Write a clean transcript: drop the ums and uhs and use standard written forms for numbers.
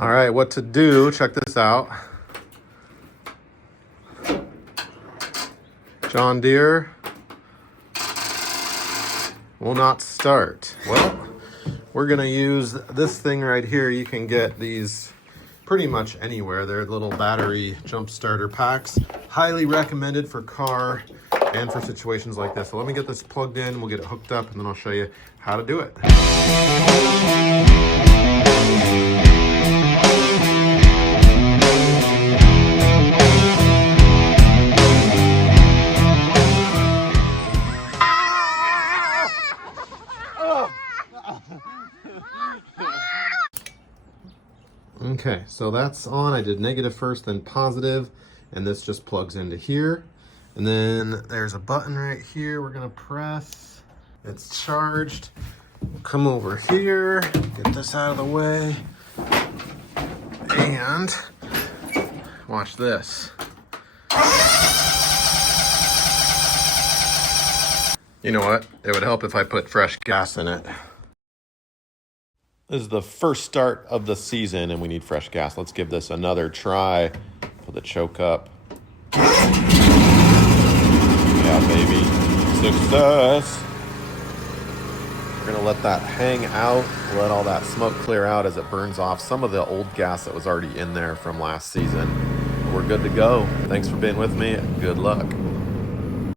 All right, what to do, check this out. John Deere will not start. Well, we're gonna use this thing right here. You can get these pretty much anywhere. They're little battery jump starter packs. Highly recommended for car and for situations like this. So let me get this plugged in, we'll get it hooked up, and then I'll show you how to do it. Okay, so that's on. I did negative first, then positive, and this just plugs into here. And then there's a button right here we're gonna press. It's charged. Come over here, get this out of the way, and watch this. You know what? It would help if I put fresh gas in it. This is the first start of the season and we need fresh gas. Let's give this another try. Put the choke up. Yeah, baby. Success. We're gonna let that hang out, let all that smoke clear out as it burns off some of the old gas that was already in there from last season. We're good to go. Thanks for being with me. Good luck.